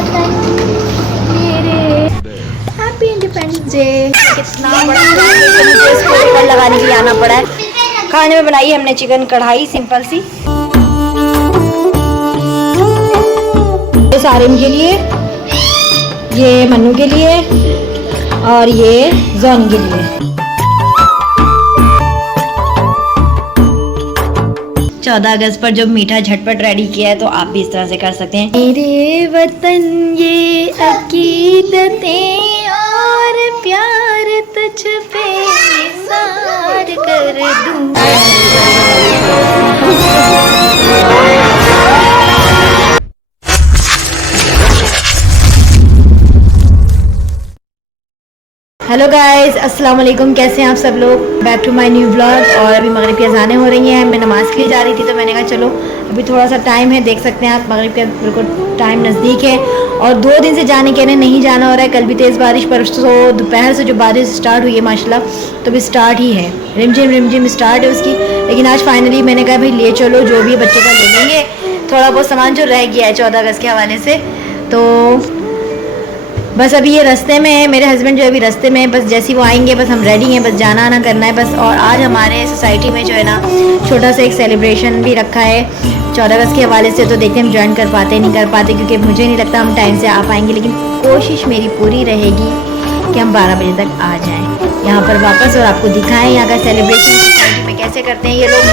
वतन मेरे। Happy independence day. कितना बड़ा मुझे इसको ऊपर लगाने के लिए आना पड़ा है। खाने में बनाई हमने चिकन कढ़ाई सिंपल सी। ये सारिम के लिए, ये मन्नू के लिए और ये जॉन के लिए। 14 अगस्त पर जो मीठा झटपट रेडी किया है तो आप भी इस तरह से कर सकते हैं। मेरे वतन ये अकीदतें और प्यार तुझ पे निसार कर दूं। हेलो गाइस, अस्सलाम वालेकुम। कैसे हैं आप सब लोग? Back to my new vlog. और अभी मगरिब की अज़ानें हो रही हैं। मैं नमाज़ के लिए जा रही थी तो मैंने कहा चलो अभी थोड़ा सा टाइम है, देख सकते हैं आप मगरिब का बिल्कुल टाइम नज़दीक है। और 2 दिन से जाने के नहीं जाना हो रहा है। कल भी तेज़ बारिश, परसों दोपहर से जो बारिश स्टार्ट हुई है माशाल्लाह, तो भी स्टार्ट ही है, रिमझिम स्टार्ट है उसकी। लेकिन आज फाइनली मैंने कहा भाई ले चलो, जो भी बच्चों का ले लेंगे। थोड़ा बहुत सामान जो रह गया है 14 अगस्त के हवाले से, तो बस अभी ये रास्ते में है। मेरे हस्बैंड जो अभी रास्ते में है, बस जैसे ही वो आएंगे बस हम रेडी हैं, बस जाना आना करना है बस। और आज हमारे सोसाइटी में जो है ना छोटा सा एक सेलिब्रेशन भी रखा है 14 अगस्त के हवाले से। तो देखते हैं हम ज्वाइन कर पाते नहीं कर पाते, क्योंकि मुझे नहीं लगता हम टाइम से आ पाएंगे। लेकिन कोशिश मेरी पूरी रहेगी कि हम 12 बजे तक आ जाएँ यहाँ पर वापस और आपको दिखाएँ यहाँ का सेलिब्रेशन सोसाइटी में कैसे करते हैं ये लोग।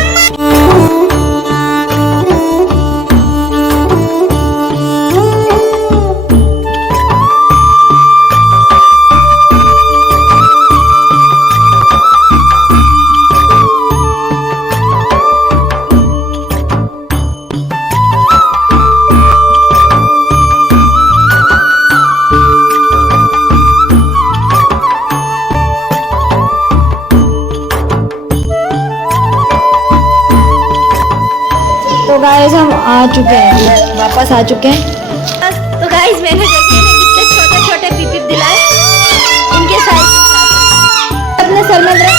तो गाइस हम आ चुके हैं, वापस आ चुके हैं। तो गाइस मैंने देखे कितने छोटे छोटे पीपी दिलाए इनके साइज अपने सर में रख।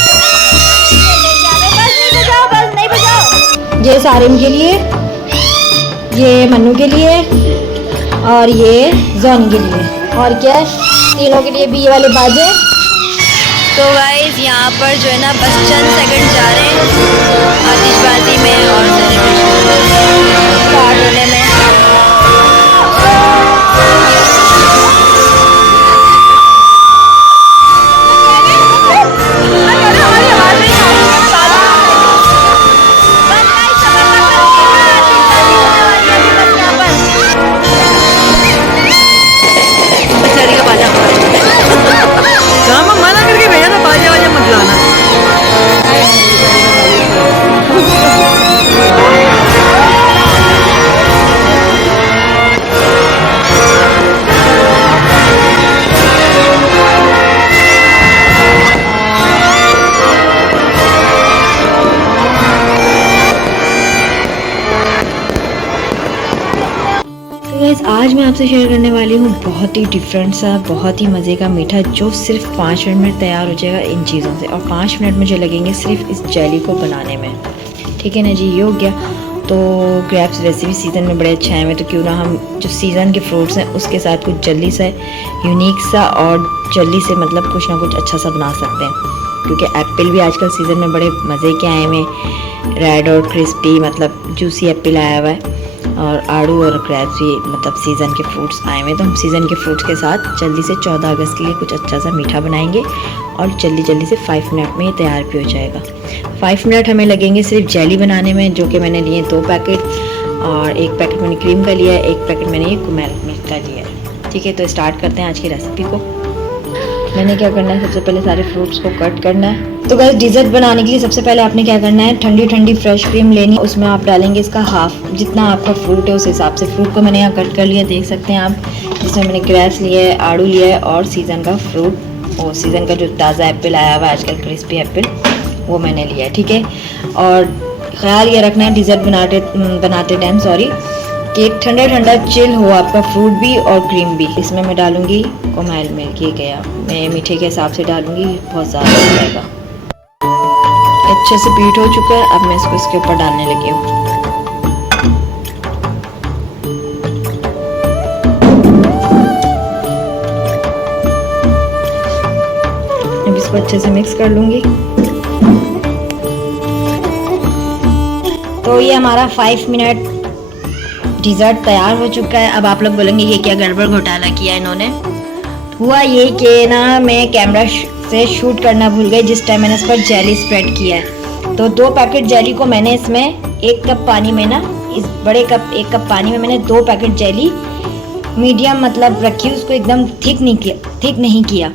बस नहीं बजाओ। ये सारिम के लिए, ये मन्नू के लिए और ये जॉन के लिए, और क्या तीनों के लिए भी ये वाले बाजे। तो गाइस यहाँ पर जो है ना बस चंद सेकंड जा रहे हैं आतिशबाजी में और सेलिब्रेशन स्टार्ट होने में। आज मैं आपसे शेयर करने वाली हूँ बहुत ही डिफरेंट सा, बहुत ही मज़े का मीठा जो सिर्फ 5 मिनट में तैयार हो जाएगा इन चीज़ों से। और 5 मिनट मुझे लगेंगे सिर्फ इस जेली को बनाने में। ठीक है ना जी, ये हो गया। तो ग्रेप्स वैसे भी सीज़न में बड़े अच्छे आए हैं, तो क्यों ना हम जो सीज़न के फ्रूट्स हैं उसके साथ कुछ जल्दी सा यूनिक सा और जल्दी से मतलब कुछ ना कुछ अच्छा सा बना सकते हैं। क्योंकि एप्पल भी आजकल सीज़न में बड़े मज़े के आए हुए, रेड और क्रिस्पी मतलब जूसी एप्पल आया हुआ है, और आड़ू और ग्रेप्स भी मतलब सीज़न के फ्रूट्स आए हुए। तो हम सीज़न के फ्रूट्स के साथ जल्दी से 14 अगस्त के लिए कुछ अच्छा सा मीठा बनाएंगे और जल्दी से 5 मिनट में ये तैयार भी हो जाएगा। 5 मिनट हमें लगेंगे सिर्फ जेली बनाने में, जो कि मैंने लिए 2 पैकेट, और 1 पैकेट मैंने क्रीम का लिया है, 1 पैकेट मैंने ये कुमेल मिल्क का लिया है। ठीक है, तो स्टार्ट करते हैं आज की रेसिपी को। मैंने क्या करना है, सबसे पहले सारे फ्रूट्स को कट करना है। तो गाइस डिज़र्ट बनाने के लिए सबसे पहले आपने क्या करना है, ठंडी फ्रेश क्रीम लेनी है। उसमें आप डालेंगे इसका हाफ, जितना आपका फ्रूट है उस हिसाब से। फ्रूट को मैंने यहाँ कट कर लिया, देख सकते हैं आप, जिसमें मैंने ग्रेप्स लिया है, आड़ू लिया है और सीज़न का फ्रूट, और सीज़न का जो ताज़ा एप्पल आया हुआ है आजकल क्रिस्पी एप्पल, वो मैंने लिया है। ठीक है, और ख्याल ये रखना है डिज़र्ट बनाते टाइम कि ठंडा चिल हो आपका फ्रूट भी और क्रीम भी। इसमें मैं डालूंगी कोमाइल मिल्क, ये गया, मैं मीठे के हिसाब से डालूंगी, बहुत ज़्यादा हो जाएगा। अच्छे से बीट हो चुका है, अब मैं इसको इसके ऊपर डालने लगी हूँ। इसको अच्छे से मिक्स कर लूँगी। तो ये हमारा 5 मिनट डिज़र्ट तैयार हो चुका है। अब आप लोग बोलेंगे ये क्या गड़बड़ घोटाला किया इन्होंने। हुआ ये कि ना मैं कैमरा से शूट करना भूल गई जिस टाइम मैंने इस पर जेली स्प्रेड किया है। तो 2 पैकेट जेली को मैंने इसमें 1 कप पानी में ना, इस बड़े कप 1 कप पानी में मैंने 2 पैकेट जेली मीडियम मतलब रखी, उसको एकदम थिक नहीं किया।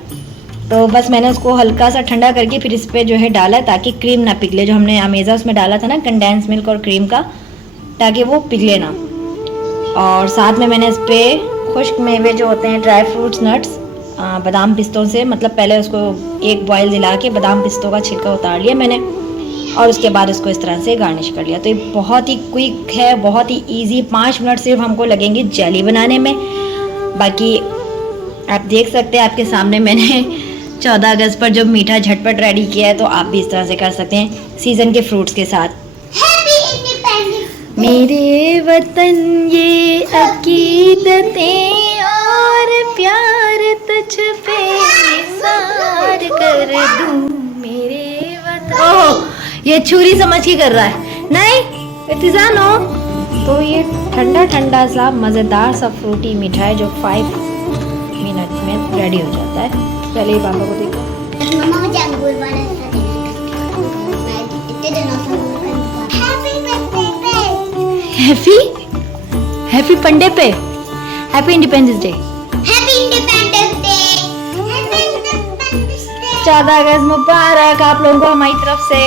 तो बस मैंने उसको हल्का सा ठंडा करके फिर इस पर जो है डाला ताकि क्रीम ना पिघले। जो हमने अमेज़ा उसमें डाला था ना कंडेंस मिल्क और क्रीम का, ताकि वो पिघले ना। और साथ में मैंने इस पर खुश्क मेवे जो होते हैं ड्राई फ्रूट्स नट्स बादाम पिस्तों से, मतलब पहले उसको एक बॉयल दिला के बादाम पिस्तों का छिलका उतार लिया मैंने और उसके बाद इसको इस तरह से गार्निश कर लिया। तो ये बहुत ही क्विक है, बहुत ही इजी। 5 मिनट सिर्फ हमको लगेंगे जेली बनाने में। बाकी आप देख सकते हैं आपके सामने मैंने 14 अगस्त पर जो मीठा झटपट रेडी किया है, तो आप भी इस तरह से कर सकते हैं सीज़न के फ्रूट्स के साथ। मेरे वतन ये अकीदतें और प्यार तुझ पे निसार कर दूं मेरे वतन। ओह, ये छुरी समझ के कर रहा है, नहीं इत्तिज़ान हो। तो ये ठंडा ठंडा सा मज़ेदार सा फ्रूटी मीठा है जो 5 मिनट में रेडी हो जाता है। चलिए पापा को देखो। हैप्पी पंडे पे, हैप्पी इंडिपेंडेंस डे, 14 अगस्त मुबारक आप लोगों को हमारी तरफ से।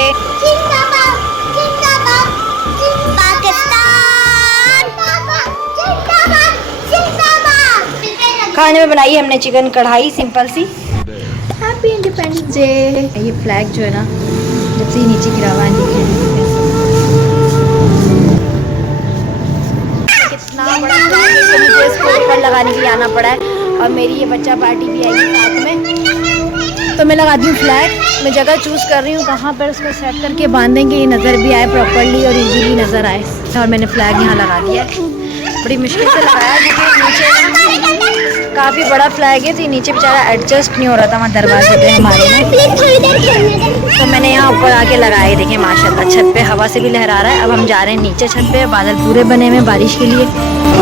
खाने में बनाई हमने चिकन कढ़ाई सिंपल सी। Happy independence day. ये फ्लैग जो है ना जब से नीचे गिरा हुआ है, कितना बड़ा फ्लैग है, तो मुझे इसको ऊपर लगाने के लिए आना पड़ा है। और मेरी ये बच्चा पार्टी भी आई साथ में, तो मैं लगाती हूँ फ्लैग। मैं जगह चूज़ कर रही हूँ कहाँ पर उसको सेट करके बांधेंगे, ये नज़र भी आए प्रॉपरली और इजीली नज़र आए। और मैंने फ्लैग यहाँ लगा दिया है, बड़ी मुश्किल से लगाया क्योंकि नीचे काफ़ी बड़ा फ्लैग है, तो ये नीचे बेचारा एडजस्ट नहीं हो रहा था वहाँ दरवाजे पे हमारे ना। तो मैंने यहाँ ऊपर आके लगाए, देखें माशाल्लाह छत पे हवा से भी लहरा रहा है। अब हम जा रहे हैं नीचे छत पे, बादल पूरे बने हुए बारिश के लिए।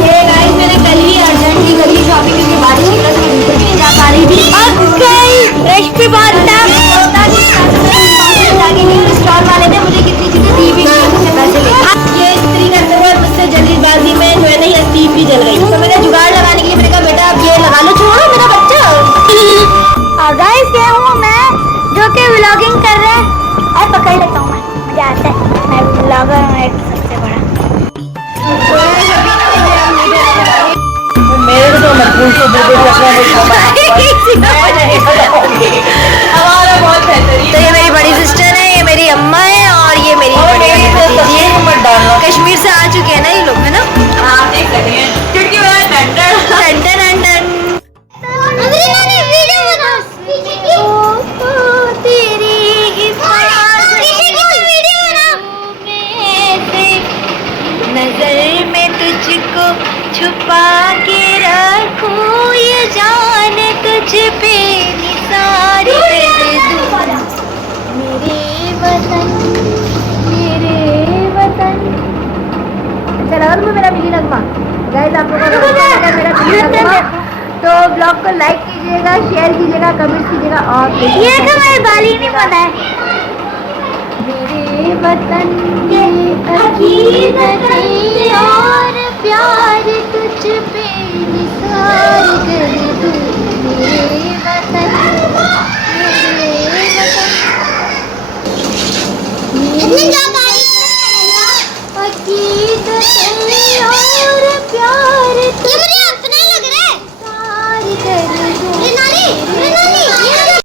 ये गाइस मैंने कल ही अर्जेंटली कर ली शॉपिंग क्योंकि बारिश की वजह से बिल्कुल भी नहीं जा पा रही थी। रश भी बहुत था, स्टॉल वाले ने मुझे कितनी चीज़ें दी भी, मुझसे पैसे ले। ये इस्त्री करते हुए मुझसे जल्दबाजी में जो है ना ये स्टीव भी जल गई। तो मैंने जुगाड़ लगाने के लिए मैंने कहा बेटा अब ये लगा लो, छोड़ो मेरा बच्चा। और गाइस ये हूँ मैं जो कि व्लॉगिंग कर रहे हैं। और पकड़ लेता हूँ मैं, मजा आता है, मैं व्लॉगर हूँ एक सबसे बड़ा। मेरे तो मजबूर से तो ये मेरी बड़ी सिस्टर है, ये मेरी अम्मा है और ये मेरी बड़ी भतीजी है। कश्मीर से आ चुके हैं ना ये लोग, है ना? हाँ देख सकते हैं क्योंकि नजर में तुझको छुपा के रखूं, ये जान तुझ पे निसार कर दूं मेरे वतन, मेरे वतन। अच्छा लगा तुम्हें मेरा मिली नगमा? गाइस आप लोगों को लगा मेरा मिली नगमा तो ब्लॉग को लाइक कीजिएगा, शेयर कीजिएगा, कमेंट कीजिएगा। और ये तो मेरे बाली नहीं पता है। मेरे वतन के अकीदतें और प्यार तुझ पे निसार कर दूं मेरे वतन।